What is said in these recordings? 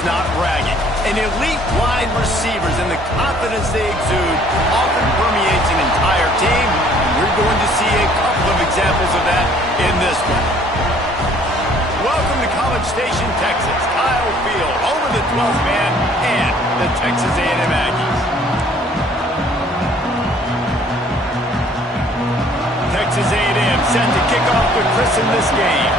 It's not bragging. And elite wide receivers and the confidence they exude often permeates an entire team. And we're going to see a couple of examples of that in this one. Welcome to College Station, Texas. Kyle Field, home of the 12th man and the Texas A&M Aggies. Texas A&M set to kick off the christen this game.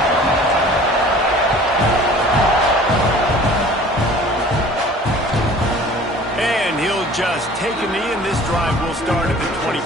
And he'll just take a knee, and this drive will start at the 25.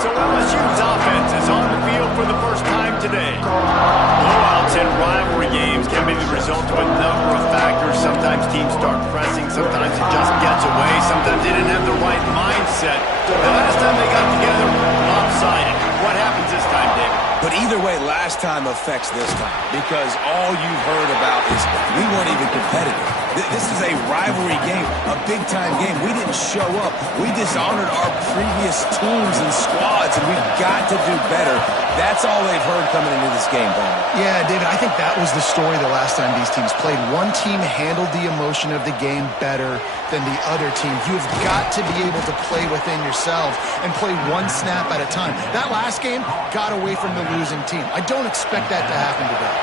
So LSU's offense is on the field for the first time today. Blowouts in rivalry games can be the result of a number of factors. Sometimes teams start pressing, sometimes it just gets away, sometimes they didn't have the right mindset. The last time they got together, lopsided. What happens this time, David? But either way, last time affects this time because all you've heard about is we weren't even competitive. This is a rivalry game, a big-time game. We didn't show up. We dishonored our previous teams and squads, and we've got to do better. That's all they've heard coming into this game, Paul. Yeah, David, I think that was the story the last time these teams played. One team handled the emotion of the game better than the other team. You've got to be able to play within yourself and play one snap at a time. That last game got away from the losing team. I don't expect that to happen today.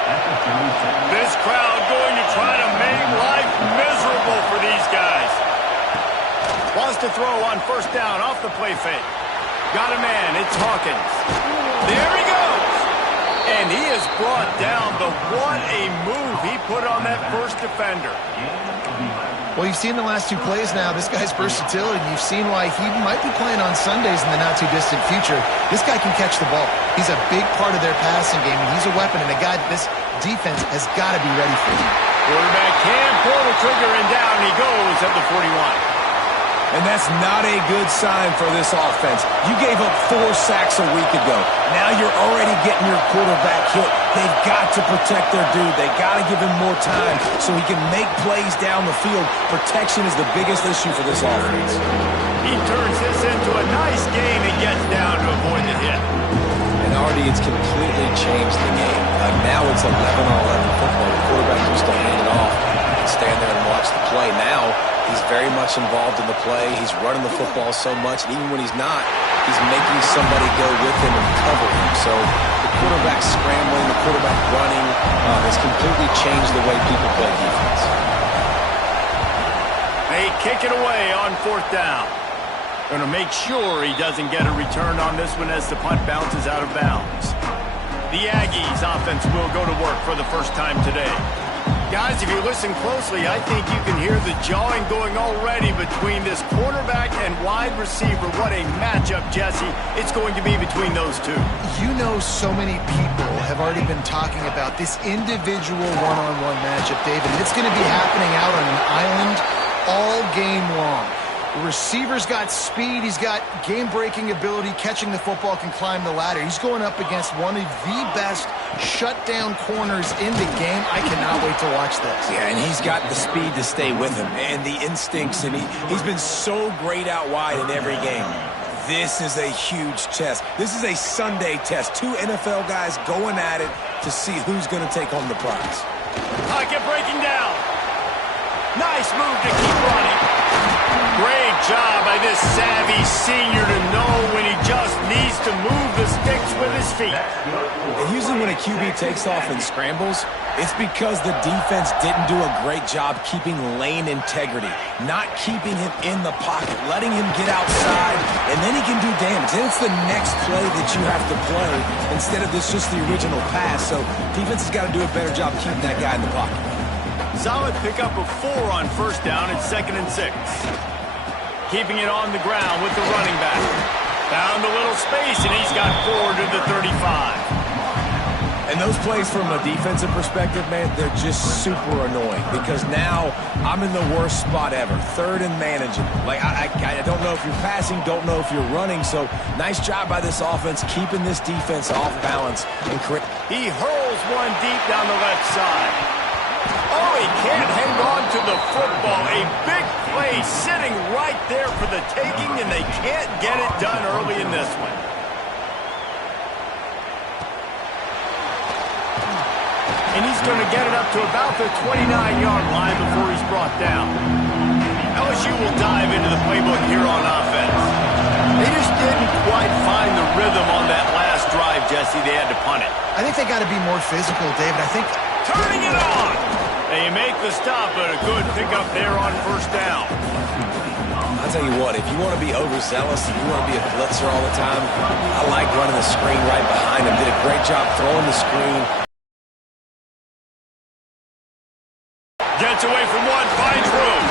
This crowd going to try to make life miserable for these guys. Wants to throw on first down off the play fake. Got a man, it's Hawkins. There he goes. And he is brought down, but what a move he put on that first defender. Well, you've seen the last two plays now. This guy's versatility. You've seen why he might be playing on Sundays in the not-too-distant future. This guy can catch the ball. He's a big part of their passing game, and he's a weapon, and a guy this defense has got to be ready for him. Quarterback can pull the trigger, and down he goes at the 41. And that's not a good sign for this offense. You gave up 4 sacks a week ago. Now you're already getting your quarterback hit. They've got to protect their dude. They've got to give him more time so he can make plays down the field. Protection is the biggest issue for this offense. He turns this into a nice gain and gets down to avoid the hit. And already it's completely changed the game. Now it's 11-on-11 football. The quarterback used to hand it off and stand there and watch the play. Now he's very much involved in the play. He's running the football so much, and even when he's not, he's making somebody go with him and cover him. So the quarterback scrambling, the quarterback running has completely changed the way people play defense. They kick it away on fourth down. Going to make sure he doesn't get a return on this one as the punt bounces out of bounds. The Aggies offense will go to work for the first time today. Guys, if you listen closely, I think you can hear the jawing going already between this quarterback and wide receiver. What a matchup, Jesse, it's going to be between those two. You know, so many people have already been talking about this individual one-on-one matchup, David. It's going to be happening out on an island all game long. The receiver's got speed, he's got game-breaking ability, catching the football, can climb the ladder. He's going up against one of the best shutdown corners in the game. I cannot wait to watch this. Yeah, and he's got the speed to stay with him and the instincts, and he's been so great out wide in every game. This is a huge test. This is a Sunday test. 2 NFL guys going at it to see who's going to take home the prize. Pocket breaking down. Nice move to keep running. Great job by this savvy senior to know when he just needs to move the sticks with his feet. And usually when a QB takes off and scrambles, it's because the defense didn't do a great job keeping lane integrity, not keeping him in the pocket, letting him get outside, and then he can do damage. Then it's the next play that you have to play instead of this just the original pass. So defense has got to do a better job keeping that guy in the pocket. Solid pickup of 4 on first down at 2nd and 6. Keeping it on the ground with the running back. Found a little space, and he's got 4 to the 35. And those plays from a defensive perspective, man, they're just super annoying because now I'm in the worst spot ever. 3rd and manageable. Like, I don't know if you're passing, don't know if you're running. So nice job by this offense keeping this defense off balance. He hurls one deep down the left side. Oh, he can't hang on to the football. A big play sitting right there for the taking, and they can't get it done early in this one. And he's going to get it up to about the 29-yard line before he's brought down. LSU will dive into the playbook here on offense. They just didn't quite find the rhythm on that last drive, Jesse. They had to punt it. I think they got to be more physical, David. I think turning it on. They make the stop, but a good pickup there on first down. I'll tell you what, if you want to be overzealous and you want to be a blitzer all the time, I like running the screen right behind him. Did a great job throwing the screen. Gets away from one, finds room.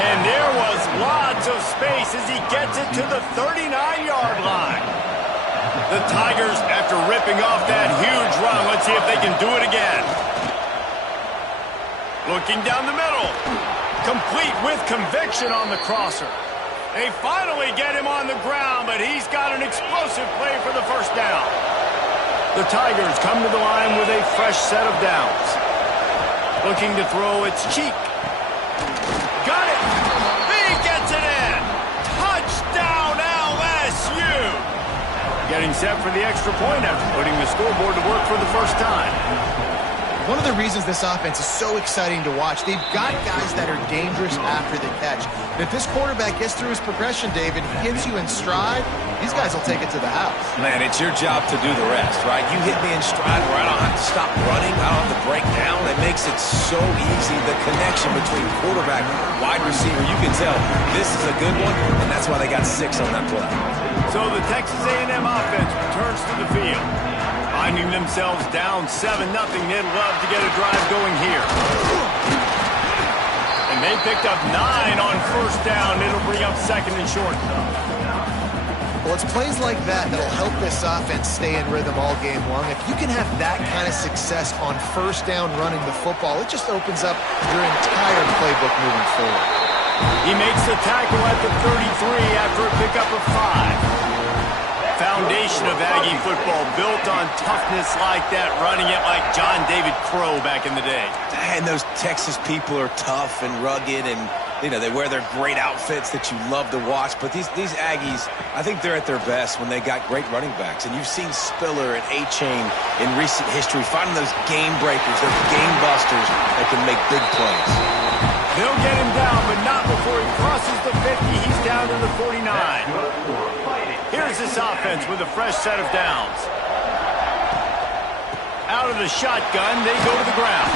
And there was lots of space as he gets it to the 39-yard line. The Tigers, after ripping off that huge run, let's see if they can do it again. Looking down the middle. Complete with conviction on the crosser. They finally get him on the ground, but he's got an explosive play for the first down. The Tigers come to the line with a fresh set of downs. Looking to throw its cheek. Got it! He gets it in! Touchdown LSU! Getting set for the extra point after putting the scoreboard to work for the first time. one of the reasons this offense is so exciting to watch, they've got guys that are dangerous after the catch. And if this quarterback gets through his progression, David, he gets you in stride, these guys will take it to the house. Man, it's your job to do the rest, right? You hit me in stride where I don't have to stop running, I don't have to break down. It makes it so easy, the connection between quarterback and wide receiver. You can tell this is a good one, and that's why they got 6 on that play. So the Texas A&M offense returns to the field. Finding themselves down 7-0, they'd love to get a drive going here. And they picked up 9 on first down. It'll bring up second and short. Well, it's plays like that that'll help this offense stay in rhythm all game long. If you can have that kind of success on first down running the football, it just opens up your entire playbook moving forward. He makes the tackle at the 33 after a pickup of 5. Foundation of Aggie football built on toughness like that, running it like John David Crow back in the day. And those Texas people are tough and rugged, and you know they wear their great outfits that you love to watch. But these Aggies, I think they're at their best when they got great running backs. And you've seen Spiller and A-Chain in recent history finding those game breakers, those game busters that can make big plays. They'll get him down, but not before he crosses the 50. He's down to the 49. Here's this offense with a fresh set of downs. Out of the shotgun, they go to the ground.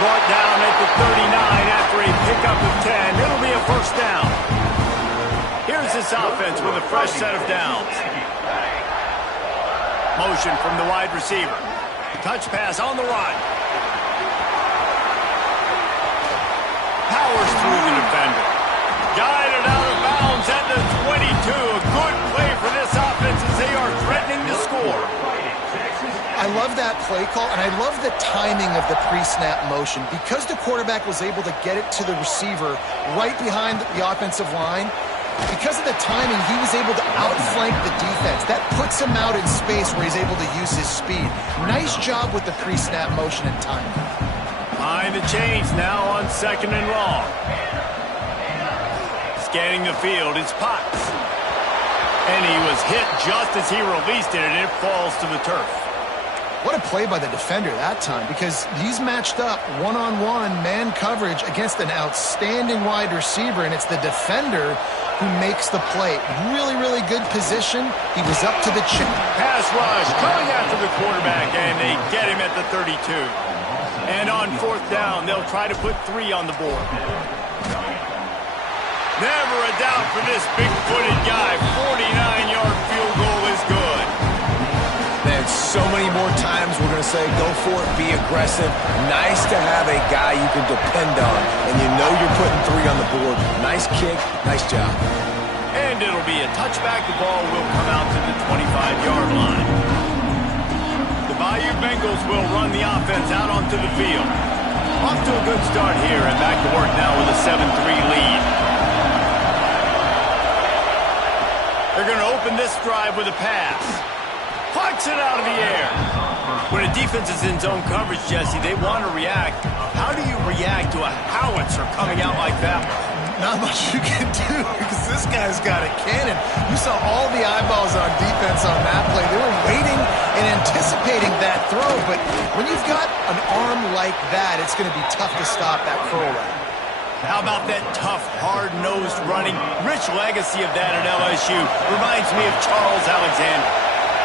Brought down at the 39 after a pickup of 10. It'll be a first down. Here's this offense with a fresh set of downs. Motion from the wide receiver. Touch pass on the run. Powers through the defender. Guided out of bounds at the 22. A good play for this offense as they are threatening to score. I love that play call, and I love the timing of the pre-snap motion. Because the quarterback was able to get it to the receiver right behind the offensive line, because of the timing, he was able to outflank the defense. That puts him out in space where he's able to use his speed. Nice job with the pre-snap motion and timing. Behind the chains now on second and long. Scanning the field, it's Potts. And he was hit just as he released it, and it falls to the turf. What a play by the defender that time, because he's matched up one-on-one man coverage against an outstanding wide receiver, and it's the defender who makes the play. Really, really good position. He was up to the chin. Pass rush coming after the quarterback, and they get him at the 32. And on fourth down, they'll try to put 3 on the board. Never a doubt for this big-footed guy. 49-yard field goal is good. Man, so many more times we're going to say, go for it, be aggressive. Nice to have a guy you can depend on, and you know you're putting 3 on the board. Nice kick, nice job. And it'll be a touchback. The ball will come out to the 25-yard line. The Bayou Bengals will run the offense out onto the field. Off to a good start here, and back to work now with a 7-3 lead. They're going to open this drive with a pass. Plucks it out of the air. When a defense is in zone coverage, Jesse, they want to react. How do you react to a howitzer coming out like that? Not much you can do, because this guy's got a cannon. You saw all the eyeballs on defense on that play. They were waiting and anticipating appreciating that throw, but when you've got an arm like that, it's going to be tough to stop that curl route. How about that tough, hard-nosed running? Rich legacy of that at LSU. Reminds me of Charles Alexander.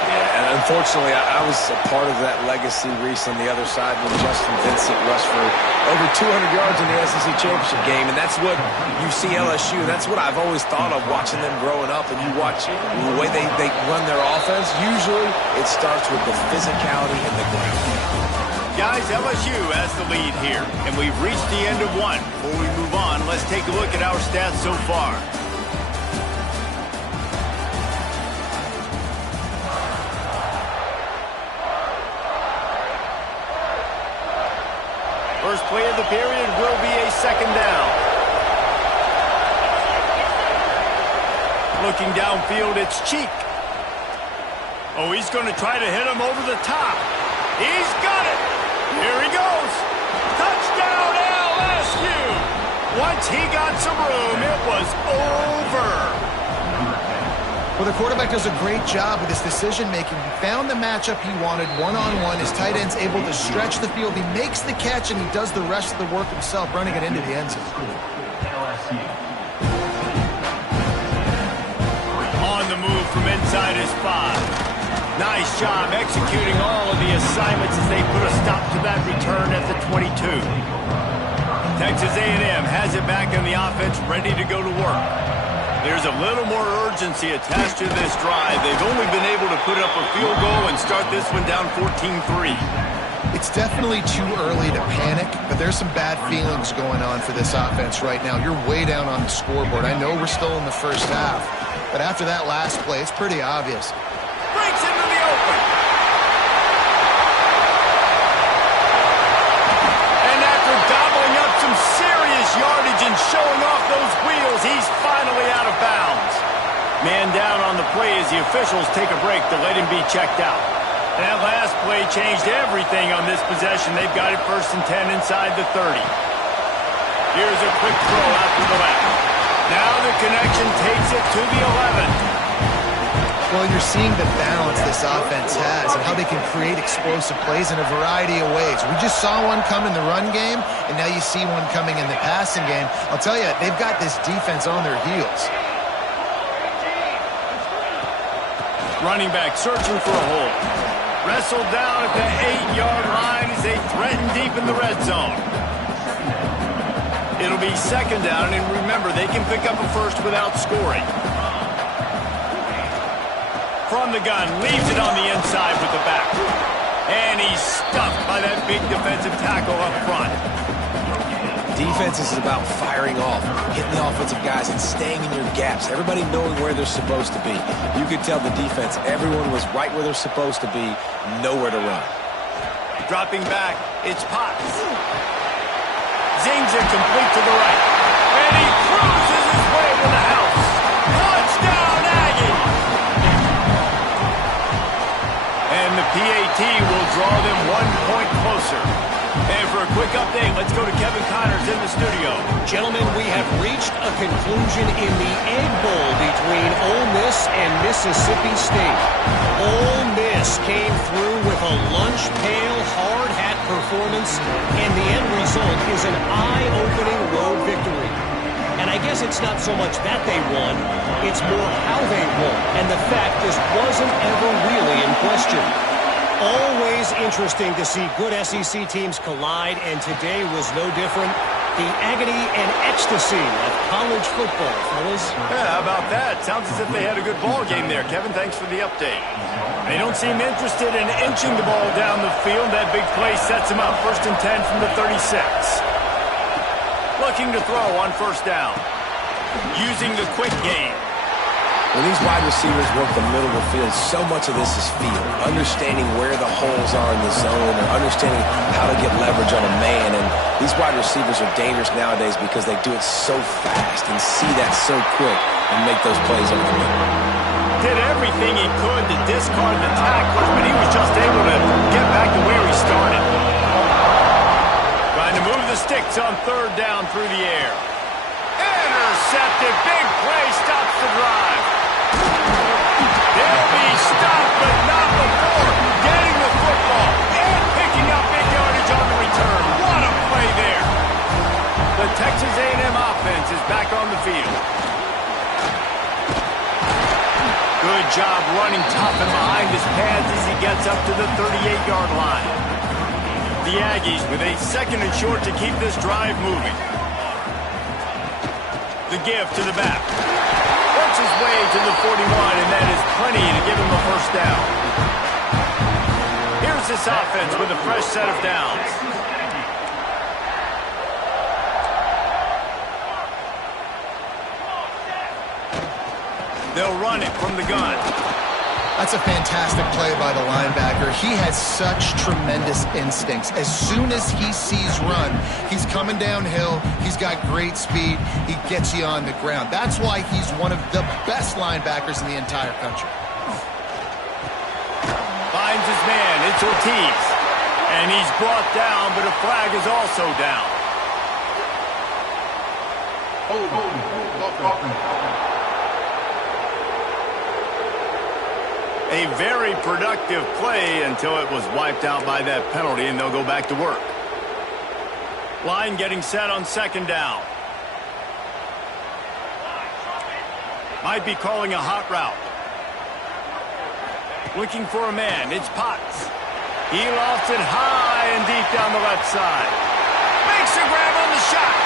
Yeah, and unfortunately, I was a part of that legacy, Reese, on the other side when Justin Vincent rushed for over 200 yards in the SEC championship game, and that's what you see LSU. That's what I've always thought of watching them growing up, and you watch the way they run their offense. Usually, it starts with the physicality and the ground. Guys, LSU has the lead here, and we've reached the end of one. Before we move on, let's take a look at our stats so far. First play of the period will be a second down. Looking downfield, it's Cheek. Oh, he's going to try to hit him over the top. He's got it. Here he goes. Touchdown, LSU. Once he got some room, it was over. Well, the quarterback does a great job with his decision-making. He found the matchup he wanted one-on-one. His tight end's able to stretch the field. He makes the catch, and he does the rest of the work himself, running it into the end zone. On the move from inside his 5. Nice job executing all of the assignments as they put a stop to that return at the 22. Texas A&M has it back in the offense, ready to go to work. There's a little more urgency attached to this drive. They've only been able to put up a field goal and start this one down 14-3. It's definitely too early to panic, but there's some bad feelings going on for this offense right now. You're way down on the scoreboard. I know we're still in the first half, but after that last play, it's pretty obvious. Breaks into the open. And after gobbling up some serious yardage and showing off those wheels, he's finally out of bounds. Man down on the play as the officials take a break to let him be checked out. That last play changed everything on this possession. They've got it 1st and 10 inside the 30. Here's a quick throw out to the left. Now the connection takes it to the 11. Well, you're seeing the balance this offense has and how they can create explosive plays in a variety of ways. We just saw one come in the run game, and now you see one coming in the passing game. I'll tell you, they've got this defense on their heels. Running back searching for a hole. Wrestled down at the 8-yard line as they threaten deep in the red zone. It'll be second down, and remember, they can pick up a first without scoring. From the gun, leaves it on the inside with the back. And he's stuffed by that big defensive tackle up front. Defense is about firing off, hitting the offensive guys, and staying in your gaps. Everybody knowing where they're supposed to be. You could tell the defense, everyone was right where they're supposed to be, nowhere to run. Dropping back, it's Potts. Zings it complete to the right. And he cruises his way to the house. Touchdown, Aggie! And the PAT will draw them 1 point closer. And for a quick update, let's go to Kevin Connors in the studio. Gentlemen, we have reached a conclusion in the Egg Bowl between Ole Miss and Mississippi State. Ole Miss came through with a lunch pail, hard hat performance, and the end result is an eye-opening road victory. And I guess it's not so much that they won, it's more how they won, and the fact this wasn't ever really in question. Always interesting to see good SEC teams collide, and today was no different. The agony and ecstasy of college football, fellas. Yeah, how about that? Sounds as if they had a good ball game there. Kevin, thanks for the update. They don't seem interested in inching the ball down the field. That big play sets them up 1st and 10 from the 36. Looking to throw on 1st down. Using the quick game. When these wide receivers work the middle of the field, so much of this is feel. Understanding where the holes are in the zone or understanding how to get leverage on a man. And these wide receivers are dangerous nowadays because they do it so fast and see that so quick and make those plays over the middle. Did everything he could to discard the tacklers, but he was just able to get back to where he started. Trying to move the sticks on 3rd down through the air. Intercepted. Big play stops the drive. They'll be stopped, but not before getting the football gets up to the 38-yard line. The Aggies with a 2nd and short to keep this drive moving. The give to the back. Works his way to the 41, and that is plenty to give him a first down. Here's this offense with a fresh set of downs. They'll run it from the gun. That's a fantastic play by the linebacker. He has such tremendous instincts. As soon as he sees run, he's coming downhill. He's got great speed. He gets you on the ground. That's why he's one of the best linebackers in the entire country. Finds his man. It's Ortiz. And he's brought down, but a flag is also down. A very productive play until it was wiped out by that penalty, and they'll go back to work. Line getting set on 2nd down. Might be calling a hot route. Looking for a man. It's Potts. He lofts it high and deep down the left side. Makes a grab on the shot.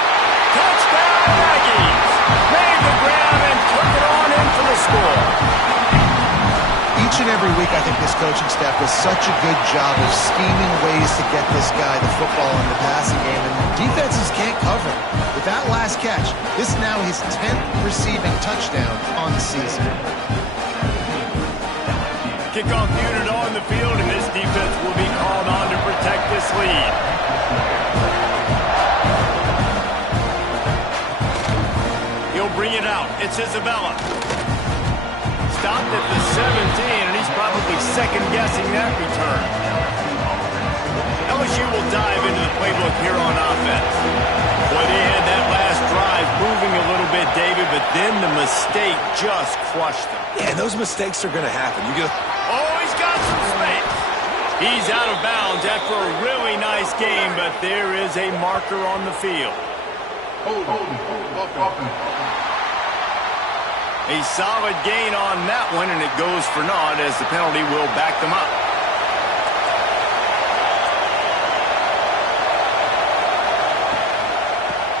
Touchdown, Aggies. Made the grab and took it on in for the score. Each and every week, I think this coaching staff does such a good job of scheming ways to get this guy the football in the passing game, and defenses can't cover him. With that last catch, this is now his 10th receiving touchdown on the season. Kickoff unit on the field, and this defense will be called on to protect this lead. He'll bring it out. It's Isabella. Stopped at the 17, and he's probably second-guessing that return. LSU will dive into the playbook here on offense. Boy, they had that last drive moving a little bit, David, but then the mistake just crushed them. Yeah, those mistakes are going to happen. Oh, he's got some space. He's out of bounds after a really nice game, but there is a marker on the field. A solid gain on that one, and it goes for naught as the penalty will back them up.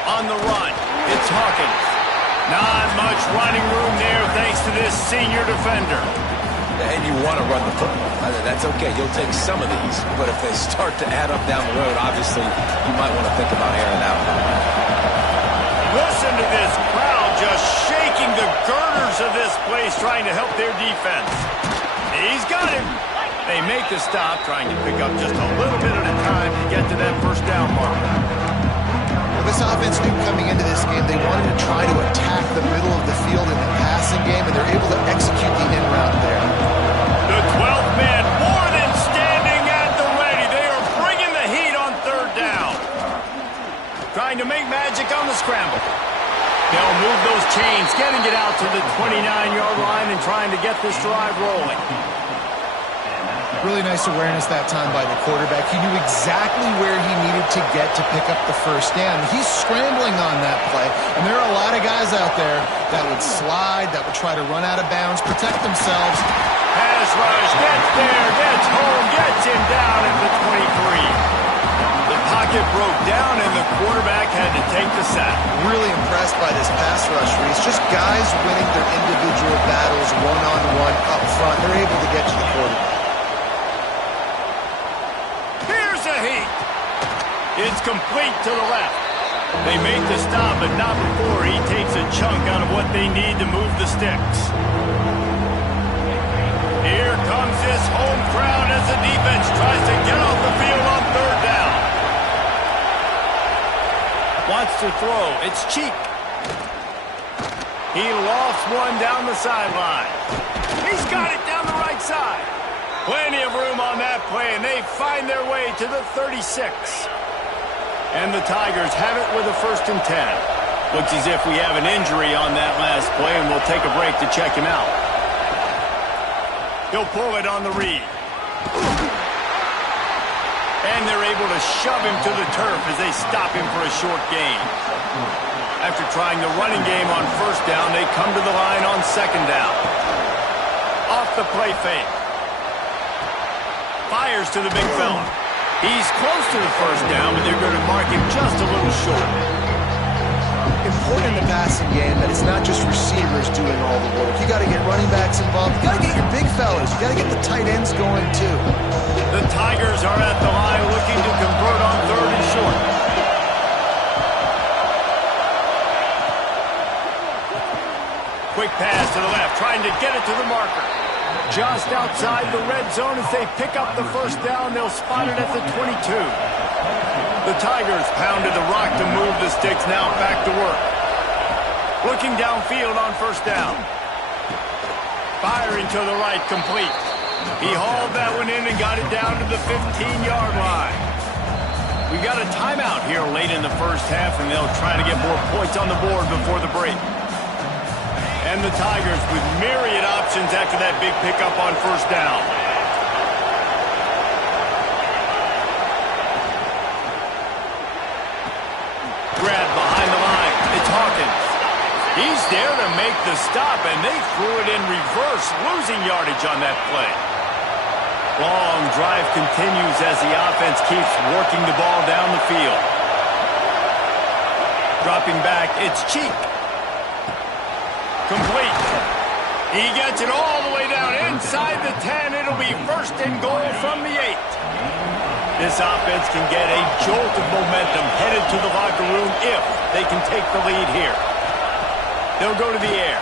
On the run, it's Hawkins. Not much running room there thanks to this senior defender. And you want to run the football. That's okay. You'll take some of these. But if they start to add up down the road, obviously, you might want to think about airing out. Listen to this crowd just shaking the girders of this place, trying to help their defense. He's got him. They make the stop, trying to pick up just a little bit at a time to get to that first down mark. Well, this offense knew coming into this game they wanted to try to attack the middle of the field in the passing game, and they're able to execute the in route there. The 12th man more than standing at the ready. They are bringing the heat on 3rd down. Trying to make magic on the scramble. They'll move those chains, getting it out to the 29-yard line and trying to get this drive rolling. Really nice awareness that time by the quarterback. He knew exactly where he needed to get to pick up the first down. He's scrambling on that play, and there are a lot of guys out there that would slide, that would try to run out of bounds, protect themselves. Pass rush, gets there, gets home, gets him down at the 23. The pocket broke down, and the quarterback had to take the sack. Really impressed by this pass rush, Reese. Just guys winning their individual battles one-on-one up front. They're able to get to the quarterback. Here's a heat. It's complete to the left. They make the stop, but not before he takes a chunk out of what they need to move the sticks. Here comes this home crowd as the defense tries to get off the field on 3rd down. Wants to throw. It's Cheek. He lofts one down the sideline. He's got it down the right side. Plenty of room on that play, and they find their way to the 36. And the Tigers have it with a 1st and 10. Looks as if we have an injury on that last play, and we'll take a break to check him out. He'll pull it on the read. And they're able to shove him to the turf as they stop him for a short gain. After trying the running game on 1st down, they come to the line on 2nd down. Off the play fake. Fires to the big fella. He's close to the first down, but they're going to mark him just a little short. Important in the passing game that it's not just receivers doing all the work. You got to get running backs involved. You got to get your big fellas. You got to get the tight ends going too. The Tigers are at the line looking to convert on 3rd and short. Quick pass to the left, trying to get it to the marker. Just outside the red zone as they pick up the first down. They'll spot it at the 22. The Tigers pounded the rock to move the sticks, now back to work. Looking downfield on first down. Firing to the right, complete. He hauled that one in and got it down to the 15-yard line. We got a timeout here late in the first half, and they'll try to get more points on the board before the break. And the Tigers with myriad options after that big pickup on first down. Grab behind the line. It's Hawkins. He's there to make the stop, and they threw it in reverse, losing yardage on that play. Long drive continues as the offense keeps working the ball down the field. Dropping back, it's Cheek. Complete. He gets it all the way down inside the 10. It'll be 1st and goal from the 8. This offense can get a jolt of momentum headed to the locker room if they can take the lead here. They'll go to the air.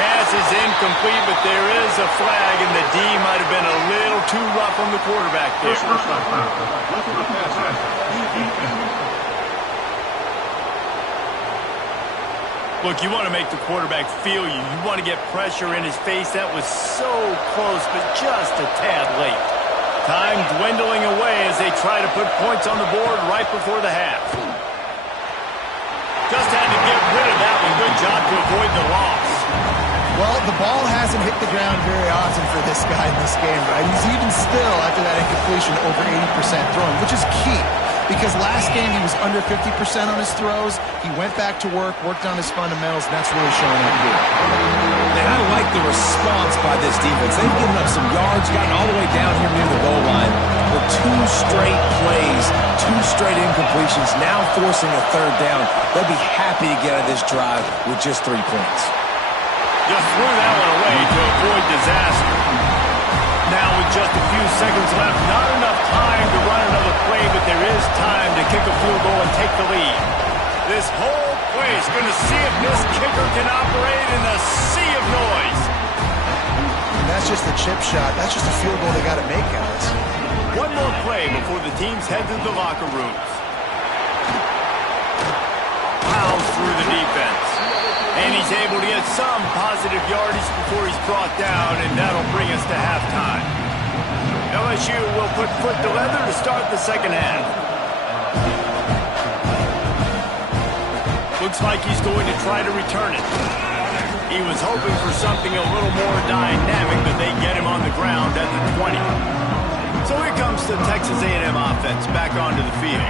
Pass is incomplete, but there is a flag, and the D might have been a little too rough on the quarterback there. Look, you want to make the quarterback feel you. You want to get pressure in his face. That was so close, but just a tad late. Time dwindling away as they try to put points on the board right before the half. Just had to get rid of that one. Good job to avoid the loss. Well, the ball hasn't hit the ground very often for this guy in this game, right? He's even still, after that incompletion, over 80% throwing, which is key. Because last game he was under 50% on his throws. He went back to work, worked on his fundamentals, and that's really showing up here. And I like the response by this defense. They've given up some yards, gotten all the way down here near the goal line. With 2 straight plays, 2 straight incompletions, now forcing a 3rd down. They'll be happy to get out of this drive with just 3 points. Just threw that one away to avoid disaster. Now with just a few seconds left, not enough time to run another play, but there is time to kick a field goal and take the lead. This whole place going to see if this kicker can operate in a sea of noise. And that's just the chip shot. That's just a field goal they got to make, guys. One more play before the teams head to the locker rooms. Plows through the defense. And he's able to get some positive yardage before he's brought down, and that'll bring us to halftime. LSU will put foot to leather to start the second half. Looks like he's going to try to return it. He was hoping for something a little more dynamic, but they get him on the ground at the 20. So here comes the Texas A&M offense back onto the field.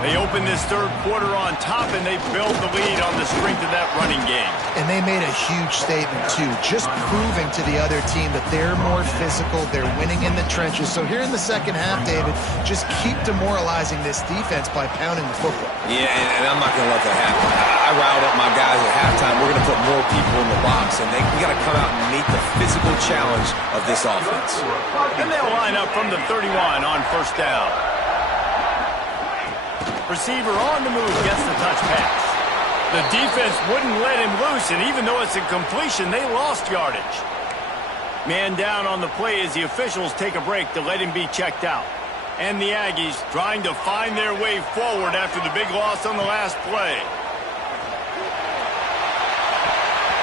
They open this 3rd quarter on top, and they build the lead on the strength of that running game. And they made a huge statement, too, just proving to the other team that they're more physical, they're winning in the trenches. So here in the second half, David, just keep demoralizing this defense by pounding the football. Yeah, and I'm not going to let that happen. I riled up my guys at halftime. We're going to put more people in the box, and we got to come out and meet the physical challenge of this offense. And they'll line up from the 31 on first down. Receiver on the move gets the touch pass. The defense wouldn't let him loose, and even though it's a completion, they lost yardage. Man down on the play as the officials take a break to let him be checked out. And the Aggies trying to find their way forward after the big loss on the last play.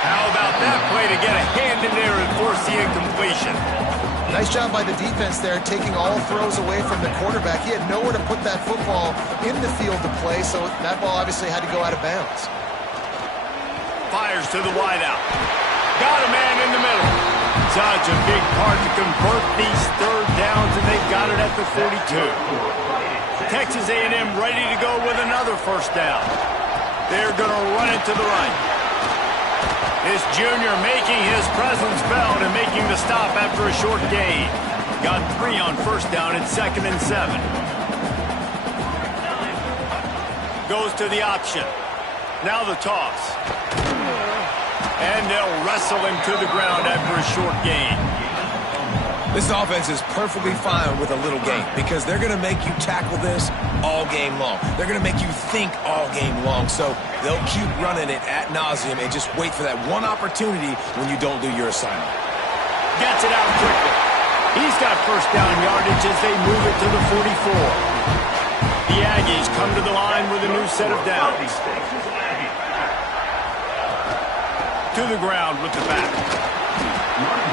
How about that play to get a hand in there and force the incompletion? Nice job by the defense there, taking all throws away from the quarterback. He had nowhere to put that football in the field to play, so that ball obviously had to go out of bounds. Fires to the wideout. Got a man in the middle. Such a big part to convert these 3rd downs, and they got it at the 42. Texas A&M ready to go with another first down. They're going to run it to the right. This junior making his presence felt and making the stop after a short gain. Got 3 on first down at 2nd and 7. Goes to the option. Now the toss. And they'll wrestle him to the ground after a short gain. This offense is perfectly fine with a little game because they're going to make you tackle this all game long. They're going to make you think all game long. So they'll keep running it ad nauseum and just wait for that one opportunity when you don't do your assignment. Gets it out quickly. He's got first down yardage as they move it to the 44. The Aggies come to the line with a new set of downs. To the ground with the back.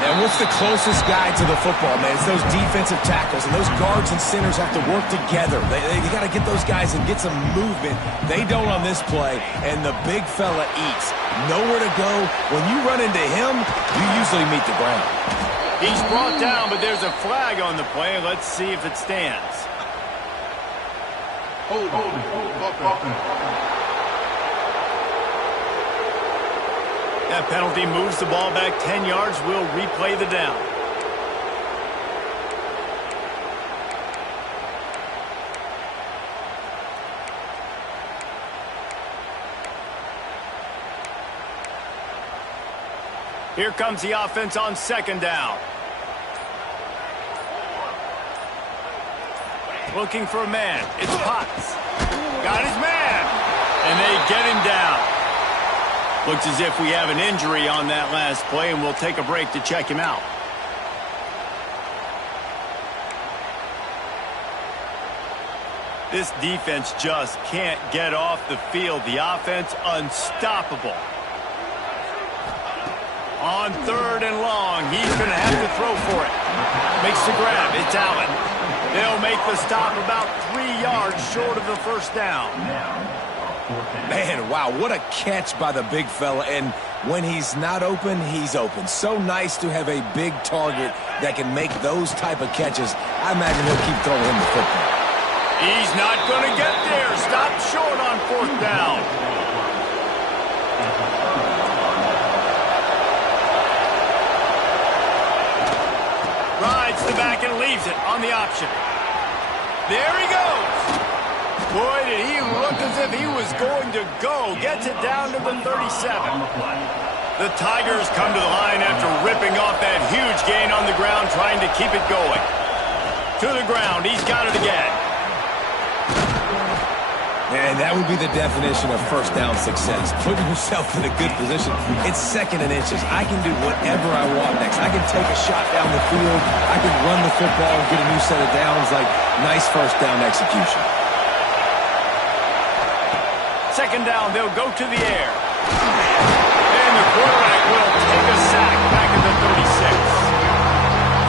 And what's the closest guy to the football, man? It's those defensive tackles, and those guards and centers have to work together. They got to get those guys and get some movement. They don't on this play, and the big fella eats. Nowhere to go. When you run into him, you usually meet the ground. He's brought down, but there's a flag on the play. Let's see if it stands. Hold. That penalty moves the ball back 10 yards. We'll replay the down. Here comes the offense on 2nd down. Looking for a man. It's Potts. Got his man. And they get him down. Looks as if we have an injury on that last play, and we'll take a break to check him out. This defense just can't get off the field. The offense unstoppable. On 3rd and long, he's going to have to throw for it. Makes the grab. It's Allen. They'll make the stop about 3 yards short of the first down. Man, wow, what a catch by the big fella. And when he's not open, he's open. So nice to have a big target that can make those type of catches. I imagine he'll keep throwing him the football. He's not going to get there. Stop short on 4th down. Rides the back and leaves it on the option. There he goes. Boy, did he look as if he was going to go. Gets it down to the 37. The Tigers come to the line after ripping off that huge gain on the ground, trying to keep it going. To the ground. He's got it again. And that would be the definition of first down success. Putting yourself in a good position. It's 2nd and inches. I can do whatever I want next. I can take a shot down the field. I can run the football and get a new set of downs. Like, nice first down execution. 2nd down, they'll go to the air. And the quarterback will take a sack back at the 36.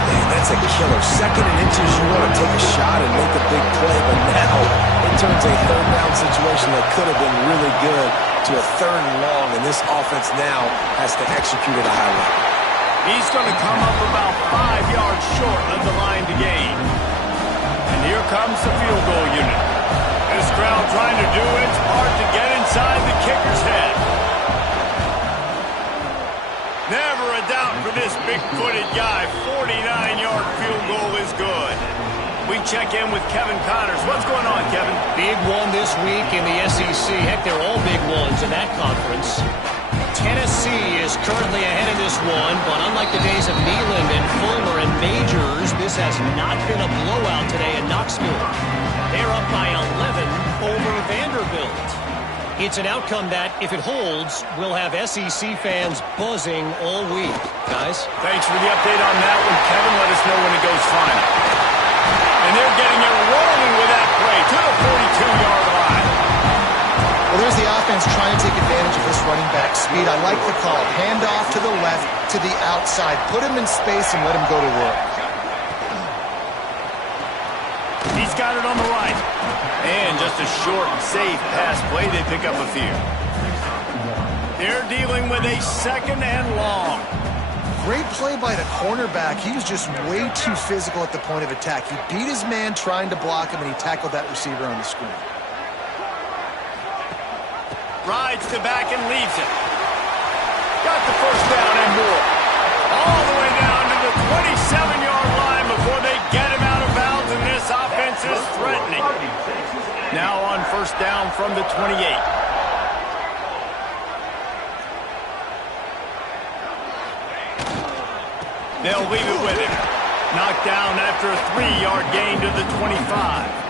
Man, that's a killer. 2nd and inches, you want to take a shot and make a big play, but now it turns a 3rd down situation that could have been really good to a 3rd and long, and this offense now has to execute at a high level. He's going to come up about 5 yards short of the line to gain. And here comes the field goal unit. This crowd trying to do its part to get inside the kicker's head. Never a doubt for this big-footed guy. 49-yard field goal is good. We check in with Kevin Connors. What's going on, Kevin? Big one this week in the SEC. Heck, they're all big ones in that conference. Tennessee is currently ahead in this one, but unlike the days of Neyland and Fulmer and Majors, this has not been a blowout today in Knoxville. They're up by 11 over Vanderbilt. It's an outcome that, if it holds, will have SEC fans buzzing all week. Guys? Thanks for the update on that one, Kevin. Let us know when it goes final. And they're getting it rolling with that play to the 42-yard line. Well, there's the offense trying to take advantage of this running back speed. I like the call. Hand off to the left, to the outside. Put him in space and let him go to work. He's got it on the right. And just a short, safe pass play. They pick up a few. They're dealing with a 2nd and long. Great play by the cornerback. He was just way too physical at the point of attack. He beat his man trying to block him, and he tackled that receiver on the screen. Rides the back and leaves it. Got the first down and more. All the way down to the 27-yard line before they down from the 28. They'll leave it with him. Knocked down after a 3-yard gain to the 25.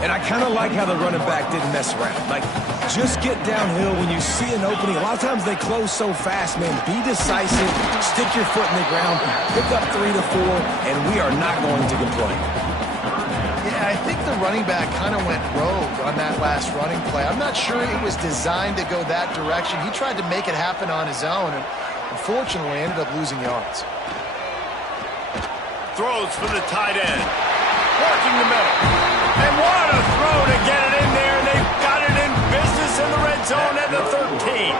And I kind of like how the running back didn't mess around. Like, just get downhill when you see an opening. A lot of times they close so fast, man. Be decisive, stick your foot in the ground, pick up 3 to 4, and we are not going to complain. Yeah, I think the running back kind of went rogue on that last running play. I'm not sure it was designed to go that direction. He tried to make it happen on his own, and unfortunately ended up losing yards. Throws for the tight end. Working the middle. And what a throw to get it in there. They've got it in business in the red zone at the 13.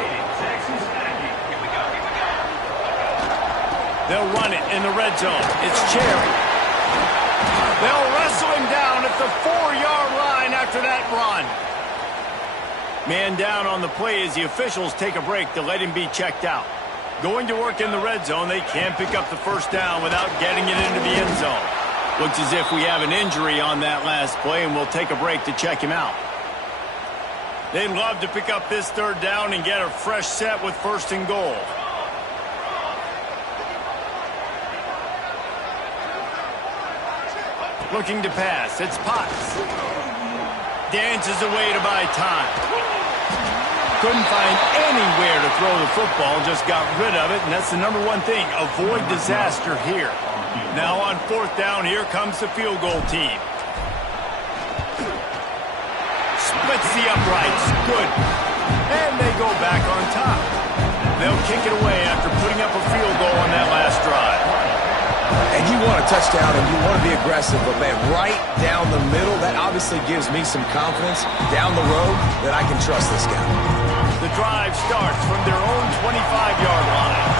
They'll run it in the red zone. It's Cherry. They'll wrestle him down at the 4-yard line after that run. Man down on the play as the officials take a break to let him be checked out. Going to work in the red zone, they can't pick up the first down without getting it into the end zone. Looks as if we have an injury on that last play, and we'll take a break to check him out. They'd love to pick up this third down and get a fresh set with 1st and goal. Looking to pass. It's Potts. Dances away to buy time. Couldn't find anywhere to throw the football, just got rid of it, and that's the number one thing. Avoid disaster here. Now on 4th down, here comes the field goal team. Splits the uprights. Good. And they go back on top. They'll kick it away after putting up a field goal on that last drive. And you want a touchdown and you want to be aggressive, but, man, right down the middle, that obviously gives me some confidence down the road that I can trust this guy. The drive starts from their own 25-yard line.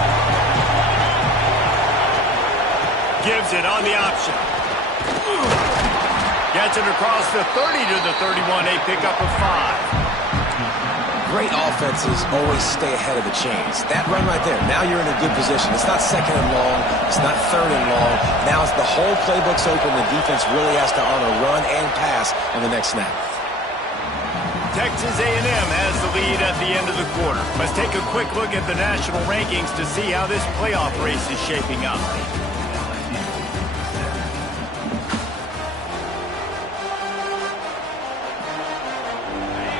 Gives it on the option. Gets it across the 30 to the 31. They pick up a 5. Great offenses always stay ahead of the chains. That run right there, now you're in a good position. It's not 2nd and long. It's not 3rd and long. Now it's the whole playbook's open. The defense really has to honor run and pass on the next snap. Texas A&M has the lead at the end of the quarter. Let's take a quick look at the national rankings to see how this playoff race is shaping up.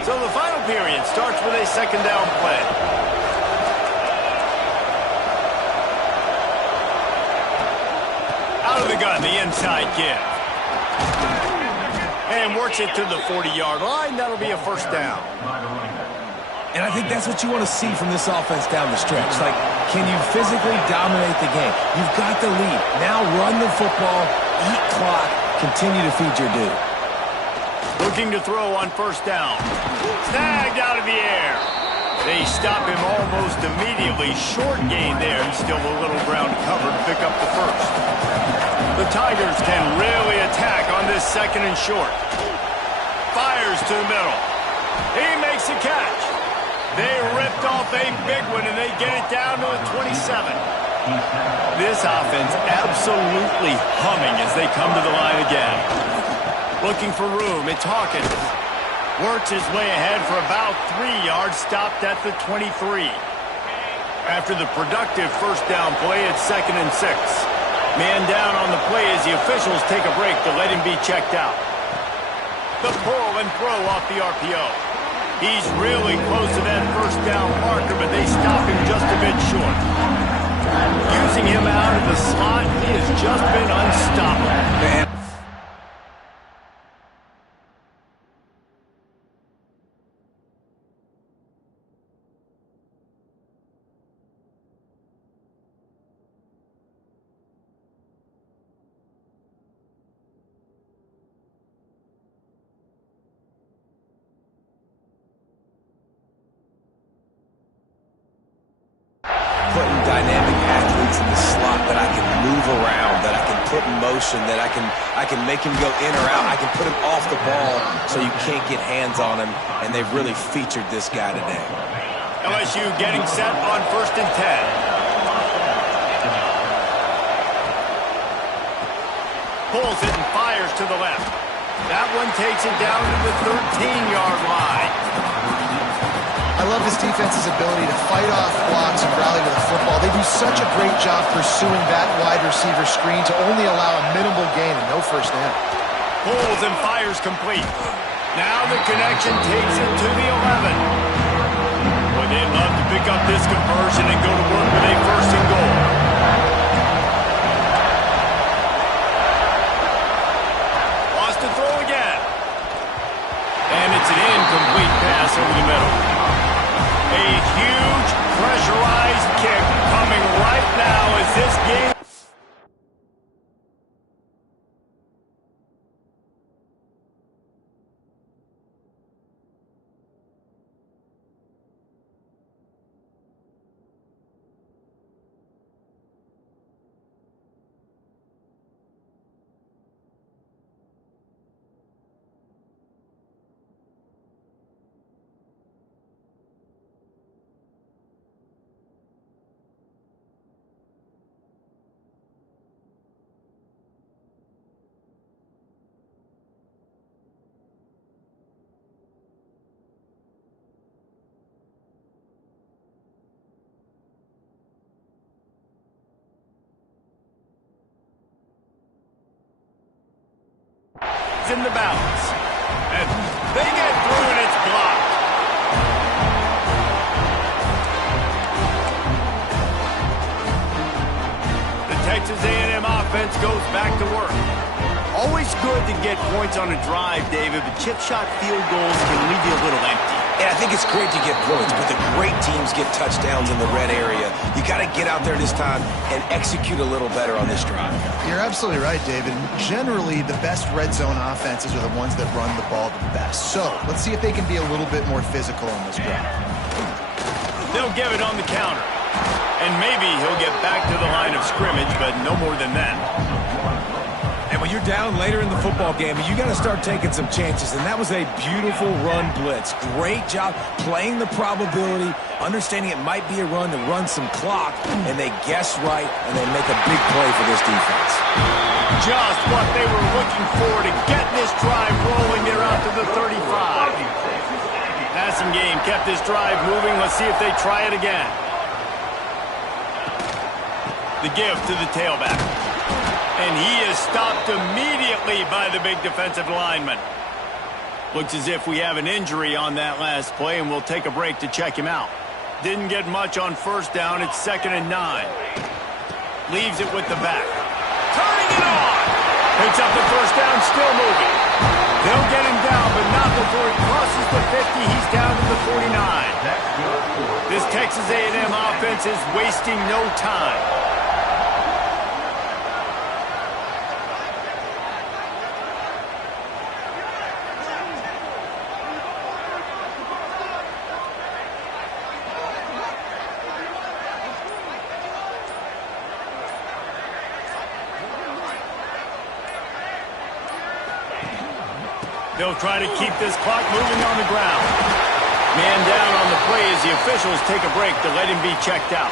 So the final period starts with a 2nd down play. Out of the gun, the inside give. And works it to the 40-yard line. That'll be a 1st down. And I think that's what you want to see from this offense down the stretch. Like, can you physically dominate the game? You've got the lead. Now run the football, eat clock, continue to feed your dude. Looking to throw on 1st down. Snagged out of the air. They stop him almost immediately. Short gain there, and still a little ground cover to pick up the 1st. The Tigers can really attack on this 2nd and short. Fires to the middle. He makes a catch. They ripped off a big one, and they get it down to the 27. This offense absolutely humming as they come to the line again. Looking for room, it's Hawkins. Works his way ahead for about 3 yards, stopped at the 23. After the productive 1st down play, it's 2nd and 6. Man down on the play as the officials take a break to let him be checked out. The pull and throw off the RPO. He's really close to that 1st down marker, but they stop him just a bit short. Using him out of the slot, he has just been unstoppable. Man. Putting dynamic athletes in the slot that I can move around, that I can put in motion, that I can make him go in or out. I can put him off the ball so you can't get hands on him, and they've really featured this guy today. LSU getting set on 1st and 10. Pulls it and fires to the left. That one takes it down to the 13-yard line. I love this defense's ability to fight off blocks and rally with the football. They do such a great job pursuing that wide receiver screen to only allow a minimal gain and no first down. Pulls and fires complete. Now the connection takes it to the 11. Boy, they'd love to pick up this conversion and go to work with a first and goal. Lost to throw again. And it's an incomplete pass over the middle. A huge pressurized kick coming right now as this game... in the balance. And they get through and it's blocked. The Texas A&M offense goes back to work. Always good to get points on a drive, David, but chip shot field goals can leave you a little empty. And I think it's great to get points, but the great teams get touchdowns in the red area. You got to get out there this time and execute a little better on this drive. You're absolutely right, David. Generally, the best red zone offenses are the ones that run the ball the best. So, let's see if they can be a little bit more physical on this drive. They'll give it on the counter. And maybe he'll get back to the line of scrimmage, but no more than that. And when you're down later in the football game, you got to start taking some chances. And that was a beautiful run blitz. Great job playing the probability, understanding it might be a run to run some clock, and they guess right, and they make a big play for this defense. Just what they were looking for to get this drive rolling there out to the 35. Passing game kept this drive moving. Let's see if they try it again. The give to the tailback. And he is stopped immediately by the big defensive lineman. Looks as if we have an injury on that last play, and we'll take a break to check him out. Didn't get much on first down. It's 2nd and 9. Leaves it with the back. Turning it on. Picks up the first down, still moving. They'll get him down, but not before he crosses the 50. He's down to the 49. This Texas A&M offense is wasting no time. They'll try to keep this clock moving on the ground. Man down on the play as the officials take a break to let him be checked out.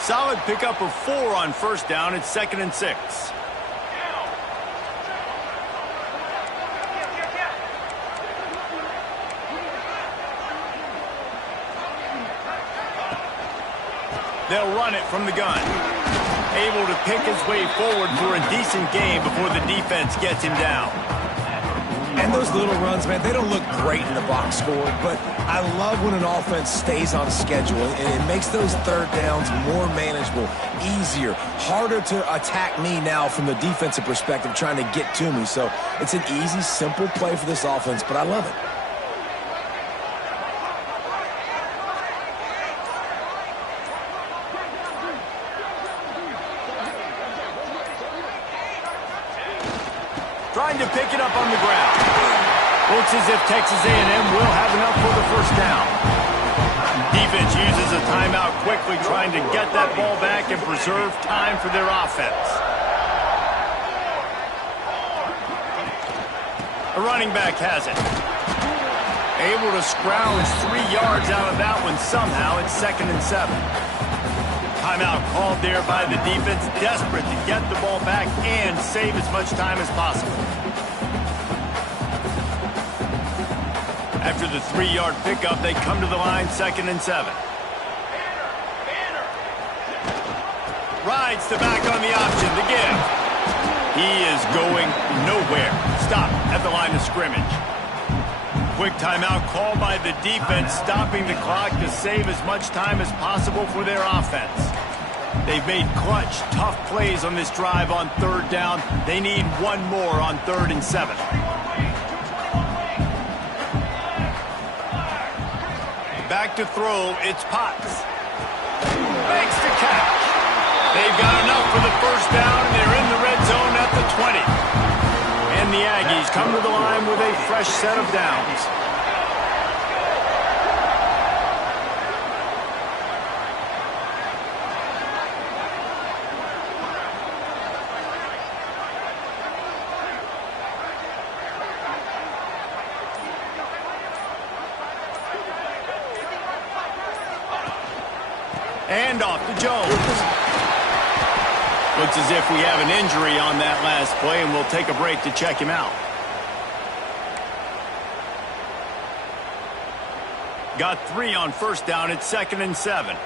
Solid pickup of 4 on first down. It's 2nd and 6. They'll run it from the gun. Able to pick his way forward for a decent gain before the defense gets him down. And those little runs, man, they don't look great in the box score, but I love when an offense stays on schedule, and it makes those third downs more manageable, easier, harder to attack me now from the defensive perspective trying to get to me. So it's an easy, simple play for this offense, but I love it. Trying to pick it up on the ground. Looks as if Texas A&M will have enough for the first down. Defense uses a timeout quickly, trying to get that ball back and preserve time for their offense. A running back has it. Able to scrounge 3 yards out of that one somehow. It's 2nd and 7. Timeout called there by the defense, desperate to get the ball back and save as much time as possible. After the 3-yard pickup, they come to the line, 2nd and 7. Rides the back on the option, the give. He is going nowhere. Stop at the line of scrimmage. Quick timeout called by the defense, stopping the clock to save as much time as possible for their offense. They've made clutch, tough plays on this drive on 3rd down. They need one more on 3rd and 7. Back to throw, it's Potts. Makes the catch. They've got enough for the 1st down, and they're in the red zone at the 20. And the Aggies come to the line with a fresh set of downs. And off to Jones. Looks as if we have an injury on that last play, and we'll take a break to check him out. Got 3 on 1st down. It's 2nd and 7.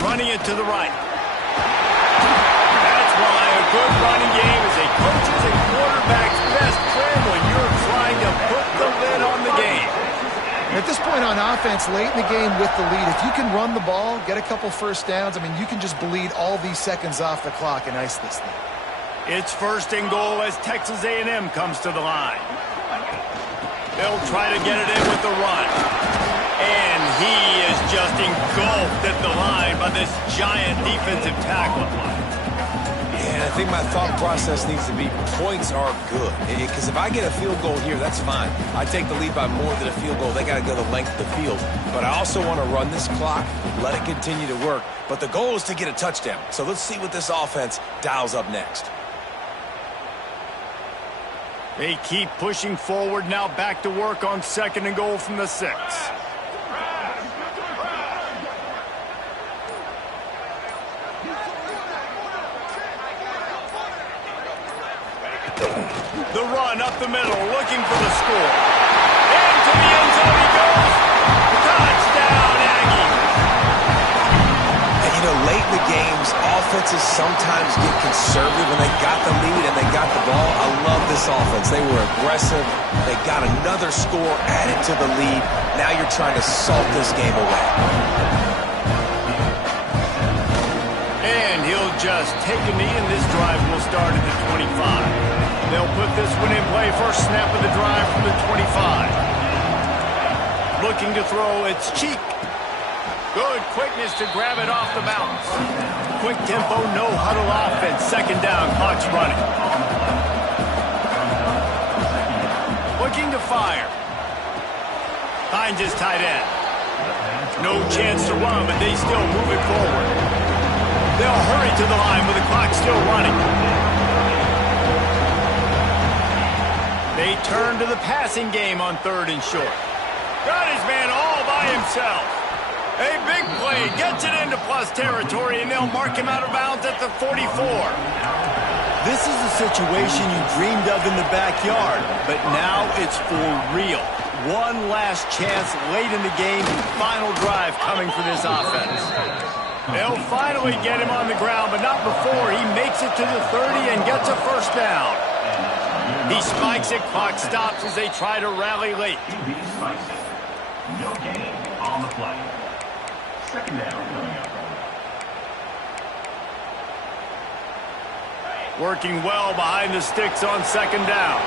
Running it to the right. That's why a good running game is a coach's and quarterback's best friend when you're trying to put the lid on the game. At this point on offense, late in the game with the lead, if you can run the ball, get a couple 1st downs, I mean, you can just bleed all these seconds off the clock and ice this thing. It's 1st and goal as Texas A&M comes to the line. They'll try to get it in with the run. And he is just engulfed at the line by this giant defensive tackle. And I think my thought process needs to be points are good. Because if I get a field goal here, that's fine. I take the lead by more than a field goal. They got to go the length of the field. But I also want to run this clock, let it continue to work. But the goal is to get a touchdown. So let's see what this offense dials up next. They keep pushing forward, now back to work on 2nd and goal from the 6. The run up the middle, looking for the score. Into the end zone he goes. Touchdown, Aggies. And you know, late in the games, offenses sometimes get conservative when they got the lead and they got the ball. I love this offense. They were aggressive. They got another score added to the lead. Now you're trying to salt this game away. And he'll just take a knee, and this drive will start at the 25. They'll put this one in play. First snap of the drive from the 25. Looking to throw, it's Cheek. Good quickness to grab it off the bounce. Quick tempo, no huddle offense. 2nd down, clock's running. Looking to fire. Finds his tight end. No chance to run, but they still move it forward. They'll hurry to the line with the clock still running. They turn to the passing game on 3rd and short. Got his man all by himself. A big play gets it into plus territory, and they'll mark him out of bounds at the 44. This is the situation you dreamed of in the backyard, but now it's for real. One last chance late in the game, final drive coming for this offense. They'll finally get him on the ground, but not before he makes it to the 30 and gets a 1st down. He spikes it, clock stops as they try to rally late. No gain on the play. 2nd down coming up. Working well behind the sticks on 2nd down.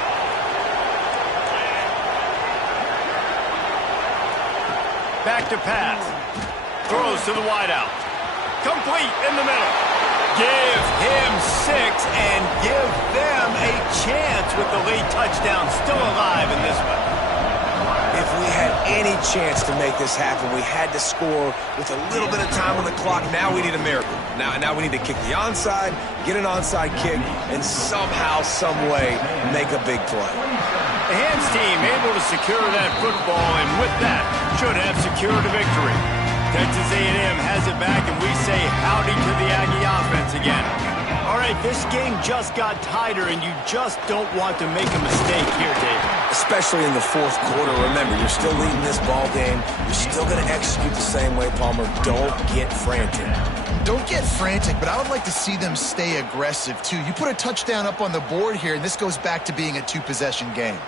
Back to pass. Throws to the wideout. Complete in the middle. Give him 6 and give them a chance with the late touchdown still alive in this one. If we had any chance to make this happen, we had to score with a little bit of time on the clock. Now we need a miracle. Now we need to kick the onside, get an onside kick, and somehow, some way, make a big play. The Hands team able to secure that football, and with that, should have secured a victory. Texas A&M has it back, and we say howdy to the Aggie offense again. All right, this game just got tighter, and you just don't want to make a mistake here, David. Especially in the fourth quarter. Remember, you're still leading this ball game. You're still going to execute the same way, Palmer. Don't get frantic. Don't get frantic, but I would like to see them stay aggressive, too. You put a touchdown up on the board here, and this goes back to being a two-possession game.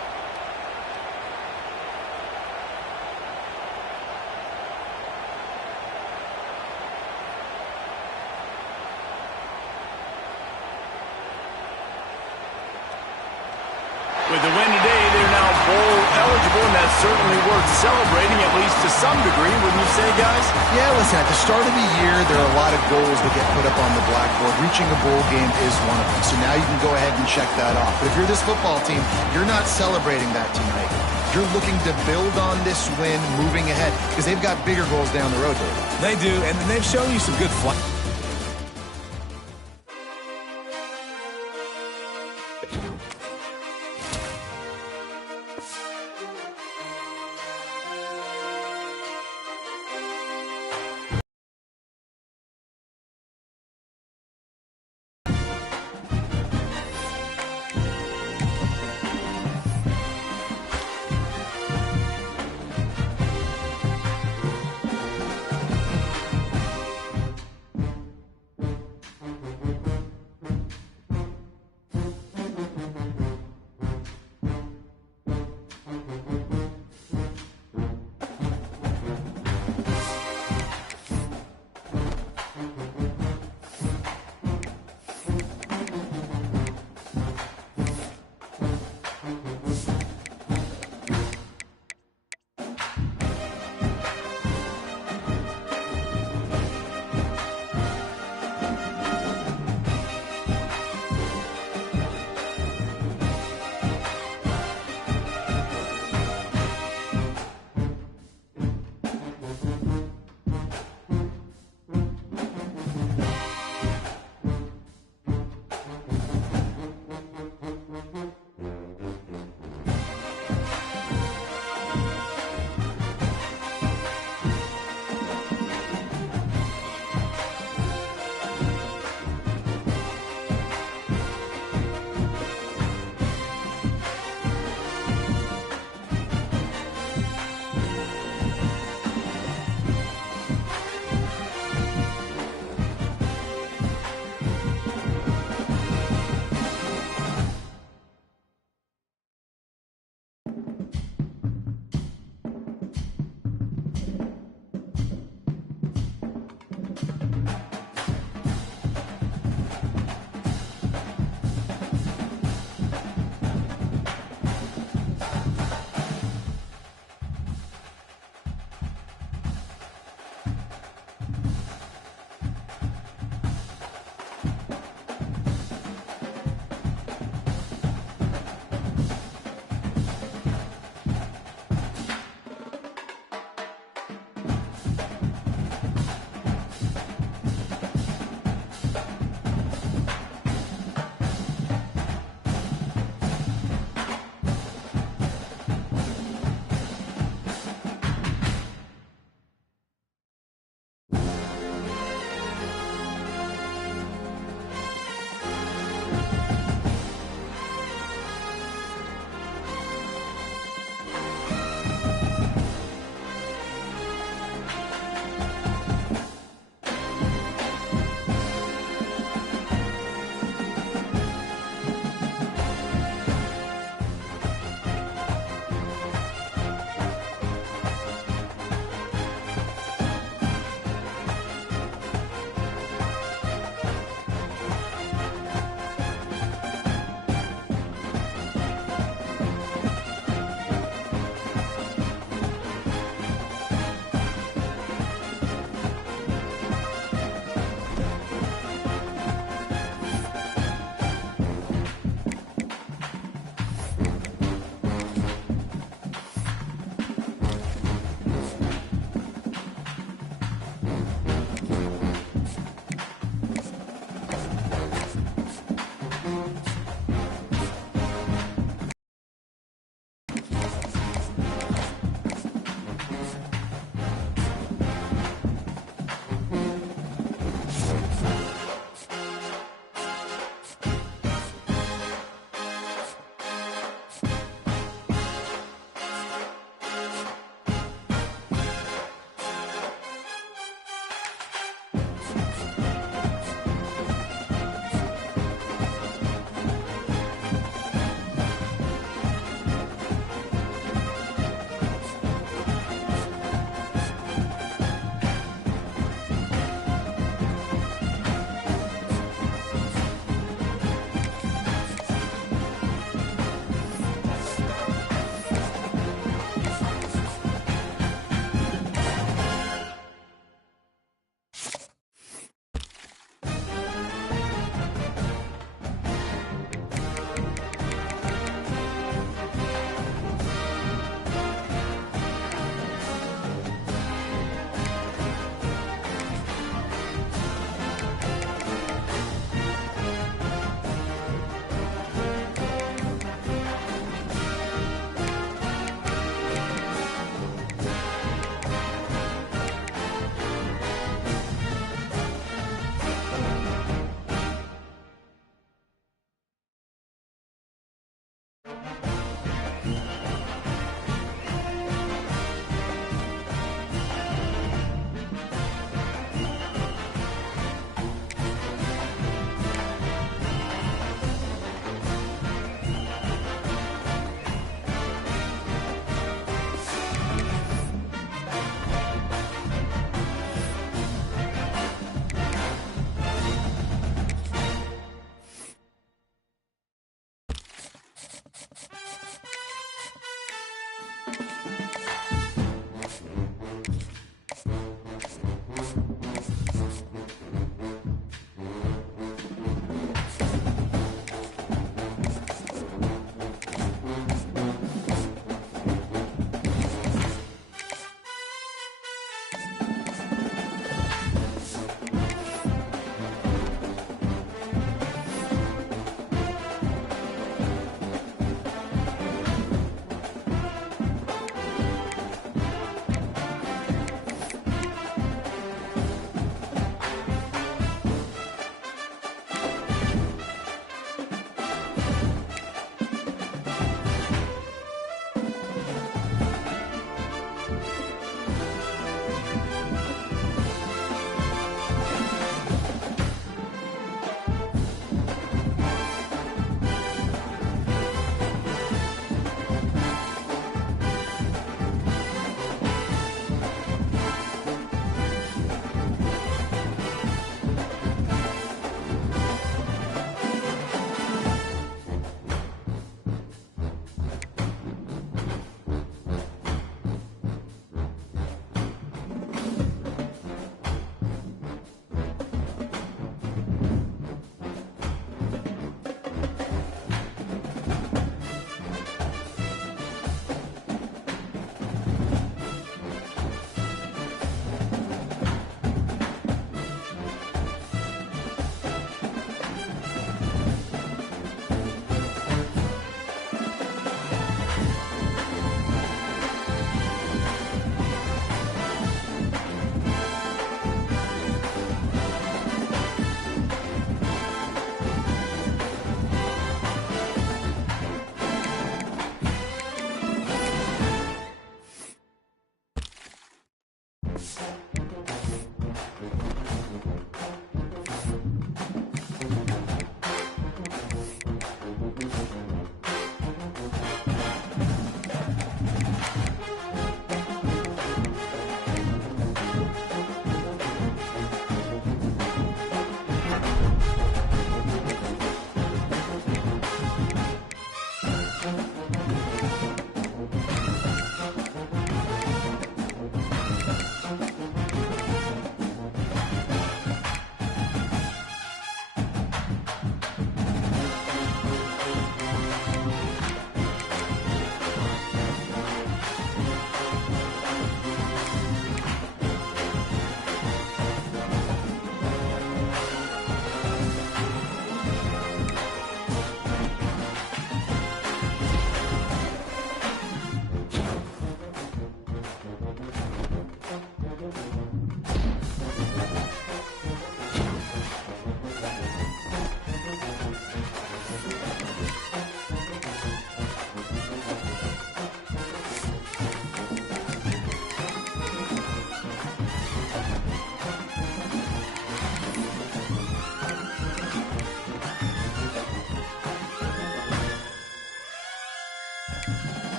With the win today, they're now bowl eligible, and that's certainly worth celebrating, at least to some degree, wouldn't you say, guys? Yeah, listen, at the start of the year, there are a lot of goals that get put up on the blackboard. Reaching a bowl game is one of them. So now you can go ahead and check that off. But if you're this football team, you're not celebrating that tonight. You're looking to build on this win moving ahead because they've got bigger goals down the road, David. They do, and they've shown you some good flight.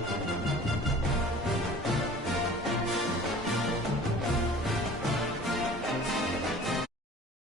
it.